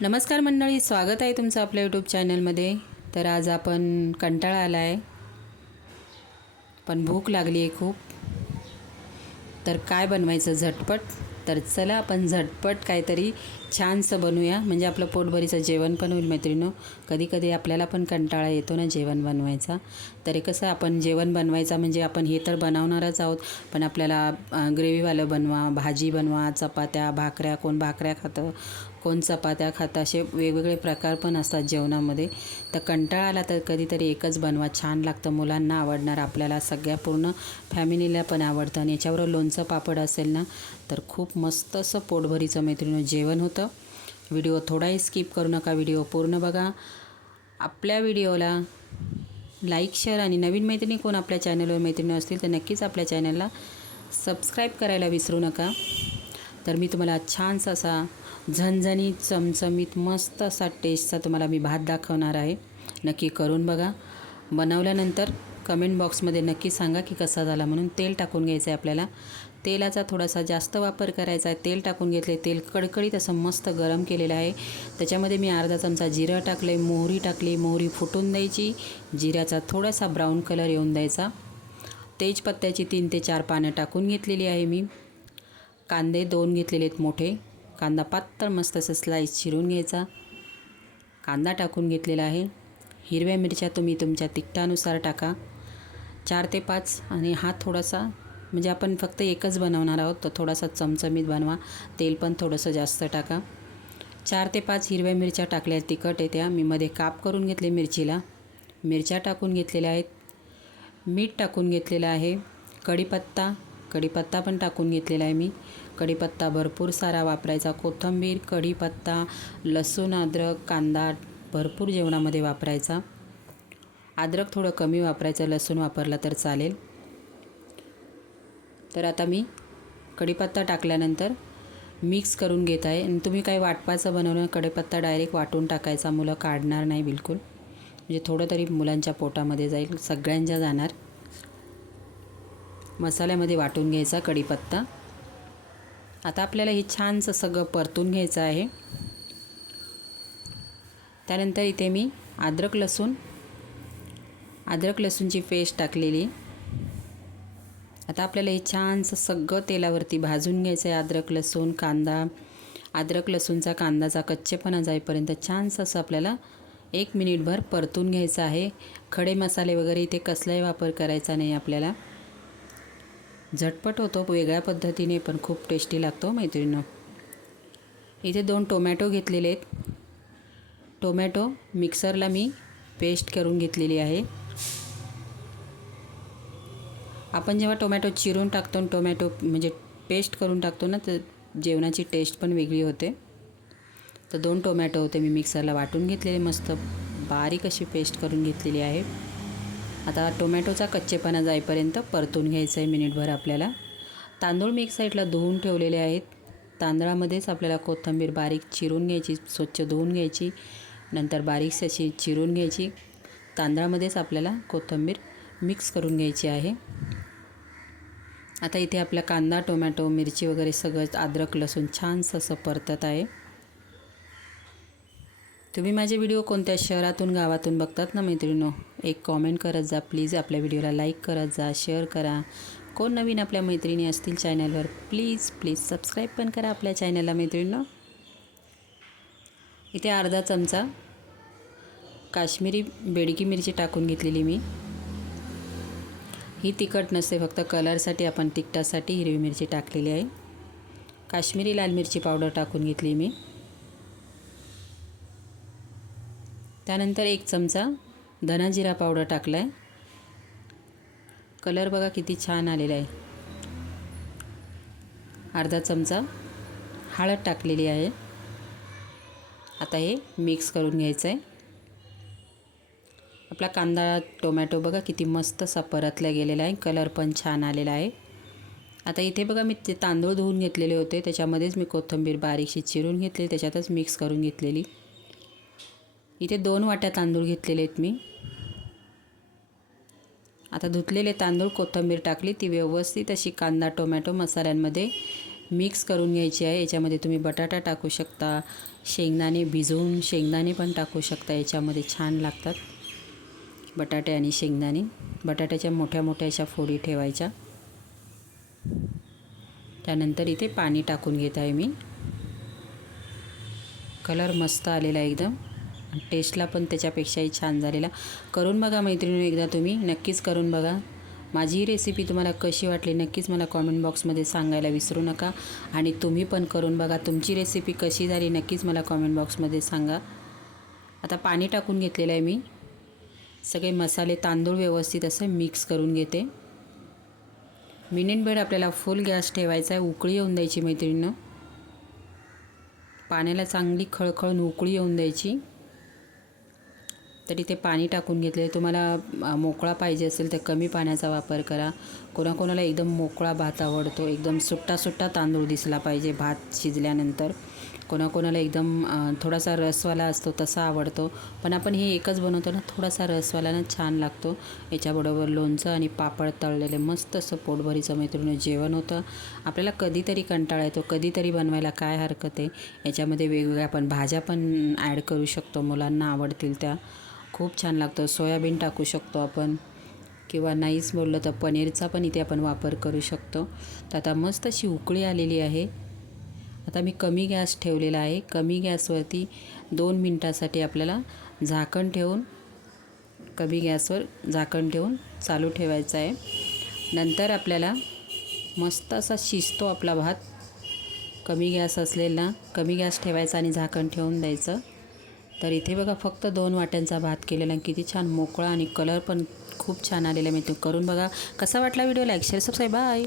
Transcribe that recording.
नमस्कार मंडळी स्वागत आहे तुमचं आपल्या यूट्यूब चॅनलमध्ये तर आज आपण कंटाळा आला आहे पण भूक लागली आहे खूप. तर काय बनवायचं झटपट? तर चला आपण झटपट काहीतरी छानसं बनवूया. म्हणजे आपलं पोटभरीचं जेवण पण होईल मैत्रिणो कधी कधी आपल्याला पण कंटाळा येतो ना जेवण बनवायचा. तरी कसं आपण जेवण बनवायचा म्हणजे आपण हे तर बनवणारच आहोत. पण आपल्याला ग्रेव्हीवालं बनवा भाजी बनवा चपात्या भाकऱ्या कोण भाकऱ्या खातं? कोण चपात्या खातं असे वेगवेगळे प्रकार पण असतात जेवणामध्ये. तर कंटाळा आला तर कधीतरी एकच बनवा छान लागतं मुलांना आवडणार आपल्याला सगळ्या पूर्ण फॅमिलीला पण आवडतं. आणि याच्यावर लोणचं पापड असेल ना तर खूप मस्त असं पोटभरीचं मैत्रिणी जेवण होतं. व्हिडिओ थोडाही स्किप करू नका व्हिडिओ पूर्ण बघा. आपल्या व्हिडिओला लाईक शेअर आणि नवीन मैत्रिणी कोण आपल्या चॅनलवर मैत्रिणी असतील तर नक्कीच आपल्या चॅनलला सबस्क्राईब करायला विसरू नका. तर मी तुम्हाला छानसा असा झणझणीत चमचमीत मस्त असा टेस्टचा तुम्हाला मी भात दाखवणार आहे. नक्की करून बघा. बनवल्यानंतर कमेंट बॉक्समध्ये नक्की सांगा की कसा झाला म्हणून तेल टाकून घ्यायचं आहे आपल्याला. तेलाचा थोडासा जास्त वापर करायचा आहे. तेल टाकून घेतले तेल कडकडीत असं मस्त गरम केलेलं आहे. त्याच्यामध्ये मी अर्धा चमचा जिरं टाकले मोहरी टाकली मोहरी फुटून द्यायची. जिऱ्याचा थोडासा ब्राऊन कलर येऊन द्यायचा. तेजपत्त्याची तीन ते चार पानं टाकून घेतलेली आहे मी. कांदे दोन घेतलेले आहेत मोठे. कांदा पातळ मस्त असं स्लाईस चिरून घ्यायचा. कांदा टाकून घेतलेला आहे. हिरव्या मिरच्या तुम्ही तुमच्या तिखटानुसार टाका. चार ते पाच आणि हा थोडासा म्हणजे आपण फक्त एकच बनवणार आहोत तर थोडासा चमचमीत बनवा. तेल पण थोडंसं जास्त टाका. चार ते पाच हिरव्या मिरच्या टाकल्या तिखट आहे त्या. मी मध्ये काप करून घेतले मिरचीला. मिरच्या टाकून घेतलेल्या आहेत. मीठ टाकून घेतलेलं आहे. कढीपत्ता कढीपत्ता पण टाकून घेतलेला आहे मी. कढीपत्ता भरपूर सारा वापरायचा. कोथिंबीर कढीपत्ता लसूण अद्रक कांदा भरपूर जेवणामध्ये वापरायचा. अद्रक थोडं कमी वापरायचं लसूण वापरला तर चालेल. तर आता मी कढीपत्ता टाकल्यानंतर मिक्स करून घेत आहे. आणि तुम्ही काही वाटपाचं बनवलं कढीपत्ता डायरेक्ट वाटून टाकायचा. मुलं काढणार नाही बिलकुल. म्हणजे थोडं तरी मुलांच्या पोटामध्ये जाईल सगळ्यांच्या जाणार. मसाल्यामध्ये वाटून घ्यायचा कढीपत्ता. आता आपल्याला हे छानसं सगळं परतून घ्यायचं आहे. त्यानंतर इथे मी अद्रक लसूण अद्रक लसूणची पेस्ट टाकलेली. आता आपल्याला हे छानसं सगळं तेलावरती भाजून घ्यायचं आहे अद्रक लसूण कांदा. अद्रक लसूणचा कांदाचा कच्चेपणा जाईपर्यंत छानसं असं आपल्याला एक मिनिटभर परतून घ्यायचं आहे. खडे मसाले वगैरे इथे कसलाही वापर करायचा नाही आपल्याला. झटपट होतो वेगळ्या पद्धतीने पण खूप टेस्टी लागतो हो मैत्रिणीनं. इथे दोन टोमॅटो घेतलेले आहेत. टोमॅटो मिक्सरला मी पेस्ट करून घेतलेली आहे. आपण जेव्हा टोमॅटो चिरून टाकतो टोमॅटो म्हणजे पेस्ट करून टाकतो ना तर जेवणाची टेस्ट पण वेगळी होते. तर दोन टोमॅटो होते मी मिक्सरला वाटून घेतलेले मस्त. बारीक अशी पेस्ट करून घेतलेली आहे. आता टोमॅटोचा कच्चेपणा जाईपर्यंत परतून घ्यायचं आहे मिनिटभर आपल्याला. तांदूळ मी एक साईडला धुवून ठेवलेले आहेत. तांदळामध्येच आपल्याला कोथिंबीर बारीक चिरून घ्यायची स्वच्छ धुवून घ्यायची नंतर बारीकशी अशी चिरून घ्यायची. तांदळामध्येच आपल्याला कोथिंबीर मिक्स करून घ्यायची आहे. आता इथे आपला कांदा टोमॅटो मिरची वगैरे सगळं अद्रक लसूण छानसं असं परतत आहे. तुम्ही माझे व्हिडिओ कोणत्या शहरातून गावातून बघतात ना मैत्रिणो एक कॉमेंट करत जा प्लीज आपल्या व्हिडिओला लाईक करत जा शेअर करा. कोण नवीन आपल्या मैत्रिणी असतील चॅनलवर प्लीज प्लीज सबस्क्राईब पण करा आपल्या चॅनलला मैत्रिणींनो. इथे अर्धा चमचा काश्मीरी बेडकी मिरची टाकून घेतलेली मी. ही तिखट नसते फक्त कलरसाठी आपण तिखटासाठी हिरवी मिरची टाकलेली आहे. काश्मीरी लाल मिरची पावडर टाकून घेतली मी. त्यानंतर एक चमचा धना जिरा पावडर टाकला आहे कलर बघा किती छान आलेला आहे. अर्धा चमचा हळद टाकलेली आहे. आता हे मिक्स करून घ्यायचं आहे आपला कांदा टोमॅटो बघा किती मस्त असा परतला गेलेला आहे. कलर पण छान आलेला आहे. आता इथे बघा मी ते तांदूळ धुवून घेतलेले होते. त्याच्यामध्येच मी कोथिंबीर बारीकशी चिरून घेतली. त्याच्यातच मिक्स करून घेतलेली. इथे दोन वाट्या तांदूळ घेतलेले आहेत मी. आता धुतलेले तांदूळ कोथिंबीर टाकली ती व्यवस्थित अशी कांदा टोमॅटो मसाल्यांमध्ये मिक्स करून घ्यायची आहे. याच्यामध्ये तुम्ही बटाटा टाकू शकता शेंगदाणे भिजवून शेंगदाणे पण टाकू शकता याच्यामध्ये छान लागतात. बटाटे आणि शेंगदाणे बटाट्याच्या मोठ्या मोठ्या अशा फोडी ठेवायच्या. त्यानंतर इथे पाणी टाकून घेत आहे मी. कलर मस्त आलेला एकदम. टेस्टला पण त्याच्यापेक्षाही छान झालेला. करून बघा मैत्रिणी एकदा तुम्ही. नक्कीच करून बघा. माझी ही रेसिपी तुम्हाला कशी वाटली नक्कीच मला कॉमेंट बॉक्समध्ये सांगायला विसरू नका. आणि तुम्ही पण करून बघा. तुमची रेसिपी कशी झाली नक्कीच मला कॉमेंट बॉक्समध्ये सांगा. आता पाणी टाकून घेतलेलं आहे मी. सगळे मसाले तांदूळ व्यवस्थित असं मिक्स करून घेते. मिनिटभर आपल्याला फुल गॅस ठेवायचा आहे. उकळी येऊन द्यायची मैत्रिणीनं. पाण्याला चांगली खळखळून उकळी येऊन द्यायची. तर इथे पाणी टाकून घेतले तुम्हाला मोकळा पाहिजे असेल तर कमी पाण्याचा वापर करा. कोणाकोणाला एकदम मोकळा भात आवडतो. एकदम सुट्टा सुट्टा तांदूळ दिसला पाहिजे भात शिजल्यानंतर. कोणाकोणाला एकदम थोडासा रसवाला असतो तसा आवडतो. पण आपण हे एकच बनवतो ना थोडासा रसवाला ना छान लागतो. याच्याबरोबर लोणचं आणि पापड तळलेले मस्त असं पोटभरीचं मैत्रिणी जेवण होतं. आपल्याला कधीतरी कंटाळा येतो. कधीतरी बनवायला काय हरकत आहे? याच्यामध्ये वेगवेगळ्या आपण भाज्या पण ॲड करू शकतो. मुलांना आवडतील त्या. खूप छान लागतं. सोयाबीन टाकू शकतो आपण. किंवा नाहीच बोललं तर पनीरचा पण इथे आपण वापर करू शकतो. तर आता मस्त अशी उकळी आलेली आहे. आता मी कमी गॅस ठेवलेला आहे. कमी गॅसवरती दोन मिनटासाठी आपल्याला झाकण ठेवून कमी गॅसवर झाकण ठेवून चालू ठेवायचं आहे. नंतर आपल्याला मस्त असा शिजतो आपला भात. कमी गॅस असलेला कमी गॅस ठेवायचा आणि झाकण ठेवून द्यायचं. तर इथे बघा फक्त दोन वाट्यांचा भात केलेला आहे. किती छान मोकळा आणि कलर पण खूप छान आलेला आहे मी तो करून बघा. कसा वाटला video? Like share subscribe bye